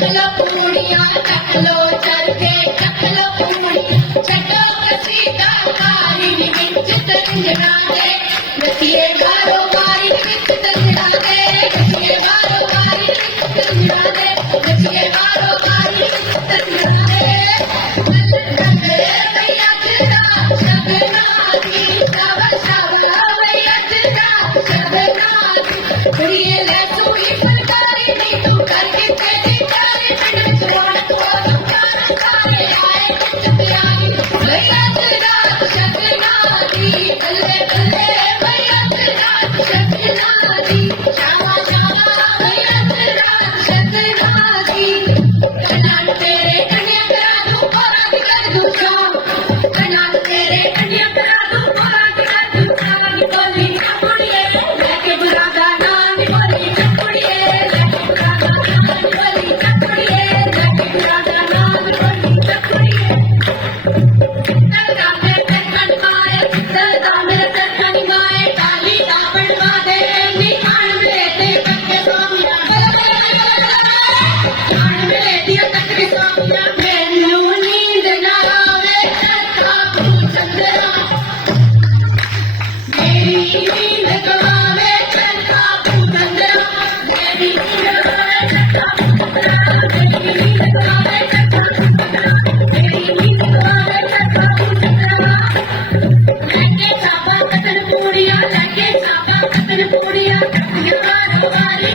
चखलो पूड़ियाँ चखलो चरखे चखलो पूड़ियाँ चटो कसीदा कारी विच तंजड़ा दे रतिये बारो बारी विच तंजड़ा दे रतिये बारो बारी विच तंजड़ा दे रतिये बारो बारी विच तंजड़ा दे भैया तेरा शगना दी शाबाश शाबाश भैया तेरा शगना दी कुड़िए ले सुई फनकारी नी तू करके तेरी कारी पिंड चोड़ को सारे आए विच प्यारी भैया तेरा शगना दी बल्ले बल्ले भैया तेरा शगना दी शामा शामा भैया तेरा शगना दी कनाल तेरे कन्या करा दूं और कर दूं शाम कनाल तेरे कन्या करा दूं और कर दूं शाम निकोली कुड़िए लेके बुरादा ना निकोली कुड़िए लेके बुरादा ना निकोली कुड़िए लेके बुरादा ना निकोली कुड़िए तड़का में तड़कन माए तड़का में तड़कन माए काली कापड़ बांधे नी आन में दे कक्के स्वामिया आन में ले दिया कक्के स्वामिया मैनू नींद ना आवे चक्का चंद्रा मेरी नींद गवावे चक्का चंद्रा मेरी नींद गवावे चक्का चंद्रा मेरी नींद गवावे चक्का चंद्रा मेरी नींद गवावे चक्का चंद्रा लगे छापा कतन पूड़ियाँ लगे छापा कतन पूड़ियाँ बारो बारी